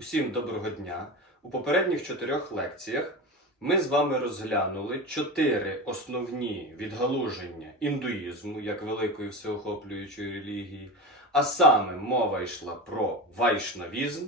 Усім доброго дня! У попередніх чотирьох лекціях ми з вами розглянули чотири основні відгалуження індуїзму як великої всеохоплюючої релігії, а саме мова йшла про вайшнавізм,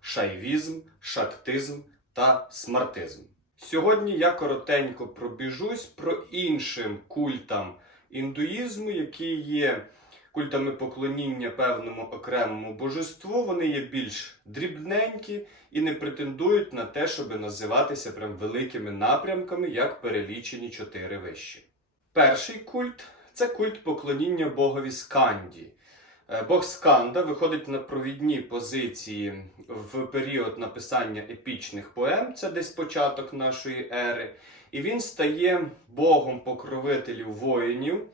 шайвізм, шактизм та смартизм. Сьогодні я коротенько пробіжусь про іншим культам індуїзму, які є культами поклоніння певному окремому божеству, вони є більш дрібненькі і не претендують на те, щоб називатися прям великими напрямками, як перелічені чотири вищі. Перший культ це культ поклоніння богові Сканді. Е, Бог Сканда виходить на провідні позиції в період написання епічних поем, це десь початок нашої ери, і він стає богом покровителів воїнів.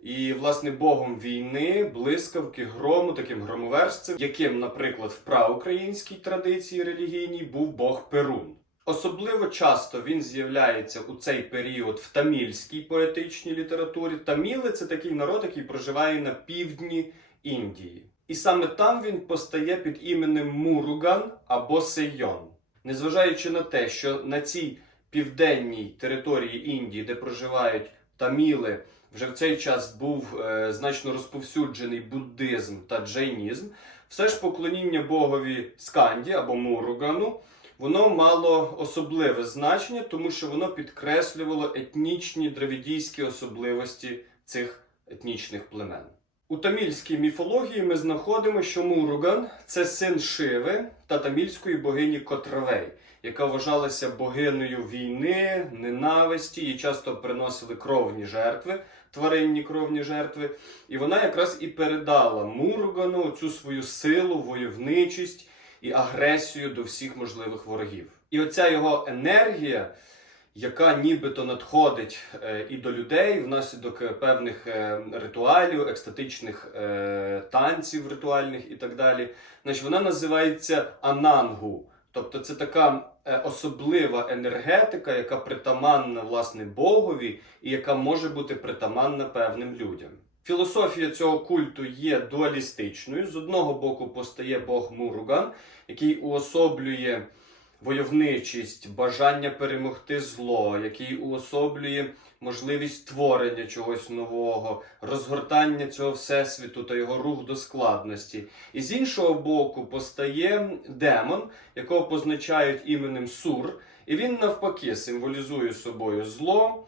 І, власне, богом війни, блискавки, грому, таким громоверцем, яким, наприклад, в праукраїнській традиції релігійній був бог Перун. Особливо часто він з'являється у цей період в тамільській поетичній літературі. Таміли це такий народ, який проживає на півдні Індії. І саме там він постає під іменем Муруган або Сеййон. Незважаючи на те, що на цій південній території Індії, де проживають таміли, вже в цей час був е, значно розповсюджений буддизм та джайнізм, все ж поклоніння богові Сканді або Муругану воно мало особливе значення, тому що воно підкреслювало етнічні дравідійські особливості цих етнічних племен. У тамільській міфології ми знаходимо, що Муруган це син Шиви та тамільської богині Котравей, яка вважалася богинею війни, ненависті, їй часто приносили кровні жертви, тваринні кровні жертви. І вона якраз і передала Муругану цю свою силу, войовничість і агресію до всіх можливих ворогів. І оця його енергія яка нібито надходить е, і до людей внаслідок е, певних е, ритуалів, екстатичних танців ритуальних і так далі. Значить, вона називається анангу. Тобто це така особлива енергетика, яка притаманна власне Богові і яка може бути притаманна певним людям. Філософія цього культу є дуалістичною. З одного боку постає Бог Муруган, який уособлює войовничість, бажання перемогти зло, який уособлює можливість творення чогось нового, розгортання цього всесвіту та його рух до складності. І з іншого боку постає демон, якого позначають іменем Сур, і він навпаки символізує собою зло.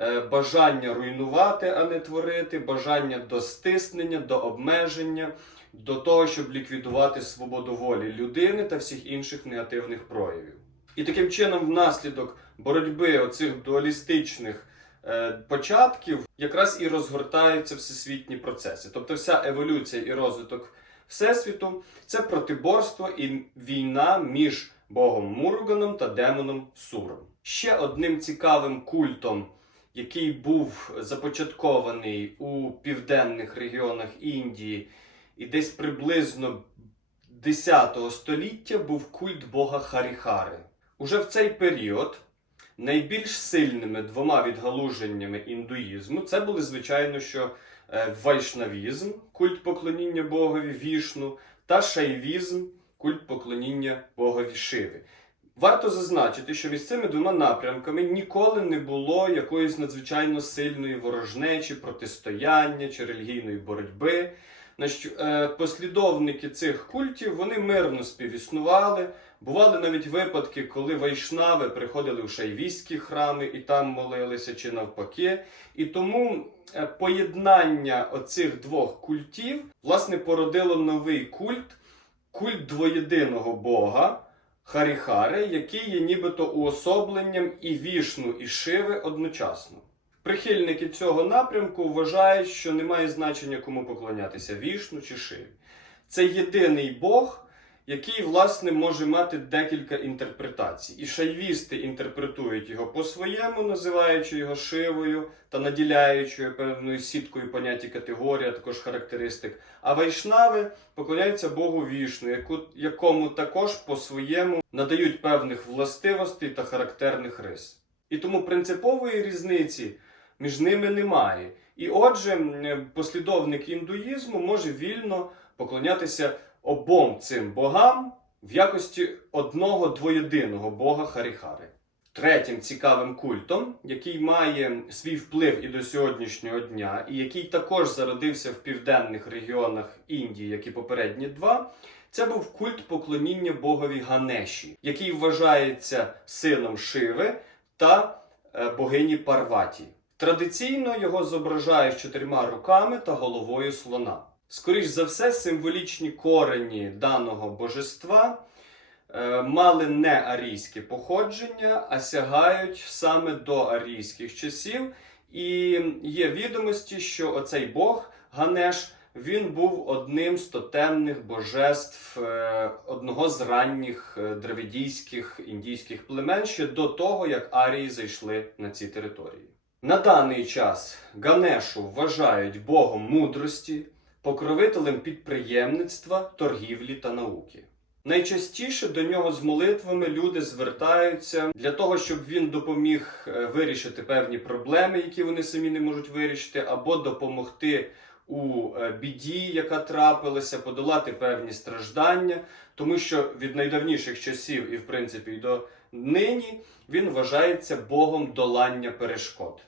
Е, Бажання руйнувати, а не творити, бажання до стиснення, до обмеження, до того, щоб ліквідувати свободу волі людини та всіх інших негативних проявів. І таким чином, внаслідок боротьби оцих дуалістичних е, початків, якраз і розгортаються всесвітні процеси. Тобто вся еволюція і розвиток Всесвіту це протиборство і війна між Богом Муруганом та демоном Суром. Ще одним цікавим культом, який був започаткований у південних регіонах Індії і десь приблизно 10 століття був культ бога Харіхари. Уже в цей період найбільш сильними двома відгалуженнями індуїзму це були, звичайно, що е, вайшнавізм, культ поклоніння богові Вішну, та шайвізм, культ поклоніння богові Шиви. Варто зазначити, що між цими двома напрямками ніколи не було якоїсь надзвичайно сильної ворожнечі, протистояння чи релігійної боротьби. Е, послідовники цих культів вони мирно співіснували. Бували навіть випадки, коли вайшнави приходили в шайвійські храми і там молилися, чи навпаки. І тому е, поєднання оцих двох культів власне породило новий культ, культ двоєдиного Бога. Харіхари, який є нібито уособленням і вішну, і шиви одночасно. Прихильники цього напрямку вважають, що немає значення, кому поклонятися вішну чи шиві. Це єдиний Бог, який, власне, може мати декілька інтерпретацій. І шайвісти інтерпретують його по-своєму, називаючи його шивою та наділяючи певною сіткою категорій, а також характеристик. А вайшнави поклоняються Богу вішну, якому також по-своєму надають певних властивостей та характерних рис. І тому принципової різниці між ними немає. І отже, послідовник індуїзму може вільно поклонятися обом цим богам в якості одного двоєдиного бога Харіхари. Третім цікавим культом, який має свій вплив і до сьогоднішнього дня, і який також зародився в південних регіонах Індії, як і попередні два, це був культ поклоніння богові Ганеші, який вважається сином Шиви та е, богині Парваті. Традиційно його зображають чотирма руками та головою слона. Скоріш за все, символічні корені даного божества е, мали не арійське походження, а сягають саме до арійських часів. І є відомості, що оцей Бог Ганеш він був одним з тотемних божеств е, одного з ранніх е, дравідійських індійських племен ще до того, як арії зайшли на ці території. На даний час Ганешу вважають богом мудрості, покровителем підприємництва, торгівлі та науки. Найчастіше до нього з молитвами люди звертаються для того, щоб він допоміг е, вирішити певні проблеми, які вони самі не можуть вирішити, або допомогти у е, біді, яка трапилася, подолати певні страждання, тому що від найдавніших часів, і в принципі і до нині, він вважається богом долання перешкод.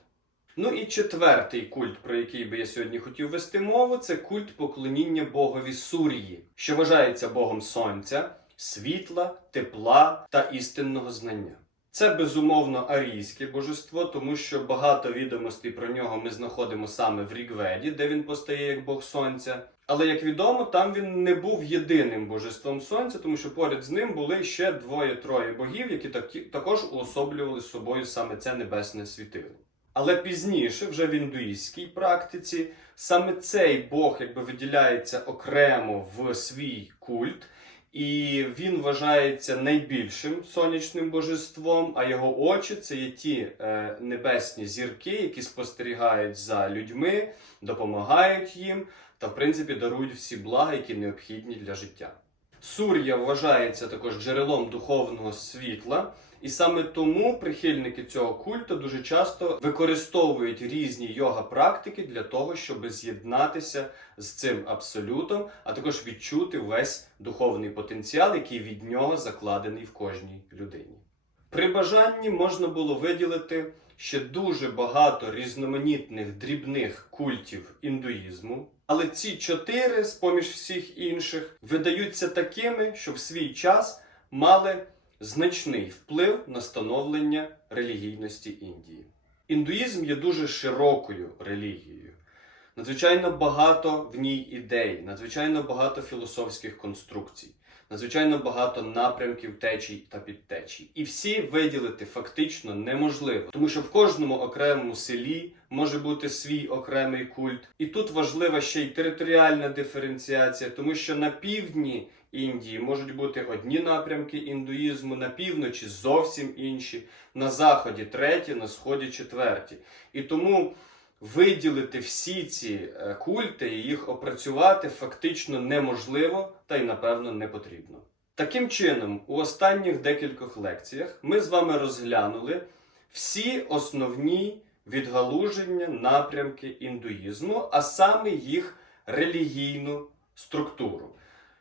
Ну і четвертий культ, про який би я сьогодні хотів вести мову, це культ поклоніння богові Сур'ї, що вважається богом сонця, світла, тепла та істинного знання. Це безумовно арійське божество, тому що багато відомостей про нього ми знаходимо саме в Рігведі, де він постає як Бог Сонця. Але як відомо, там він не був єдиним божеством сонця, тому що поряд з ним були ще двоє-троє богів, які також уособлювали собою саме це небесне світило. Але пізніше, вже в індуїстській практиці, саме цей Бог якби виділяється окремо в свій культ, і він вважається найбільшим сонячним божеством, а його очі це є ті е, небесні зірки, які спостерігають за людьми, допомагають їм та, в принципі, дарують всі блага, які необхідні для життя. Сур'я вважається також джерелом духовного світла, і саме тому прихильники цього культу дуже часто використовують різні йога-практики для того, щоб з'єднатися з цим абсолютом, а також відчути весь духовний потенціал, який від нього закладений в кожній людині. При бажанні можна було виділити ще дуже багато різноманітних дрібних культів індуїзму, але ці чотири, з поміж всіх інших, видаються такими, що в свій час мали значний вплив на становлення релігійності Індії. Індуїзм є дуже широкою релігією. Надзвичайно багато в ній ідей, надзвичайно багато філософських конструкцій, надзвичайно багато напрямків течій та підтечій. І всі виділити фактично неможливо, тому що в кожному окремому селі може бути свій окремий культ. І тут важлива ще й територіальна диференціація, тому що на півдні Індії можуть бути одні напрямки індуїзму, на півночі зовсім інші, на заході треті, на сході четверті. І тому виділити всі ці е, культи і їх опрацювати фактично неможливо та й напевно не потрібно. Таким чином, у останніх декількох лекціях ми з вами розглянули всі основні відгалуження напрямки індуїзму, а саме їх релігійну структуру.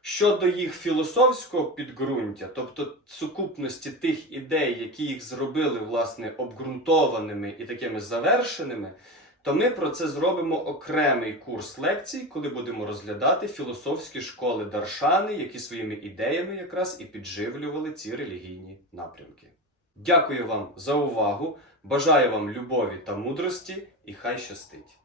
Щодо їх філософського підґрунтя, тобто сукупності тих ідей, які їх зробили власне обґрунтованими і такими завершеними, то ми про це зробимо окремий курс лекцій, коли будемо розглядати філософські школи Даршани, які своїми ідеями якраз і підживлювали ці релігійні напрямки. Дякую вам за увагу! Бажаю вам любові та мудрості, і хай щастить!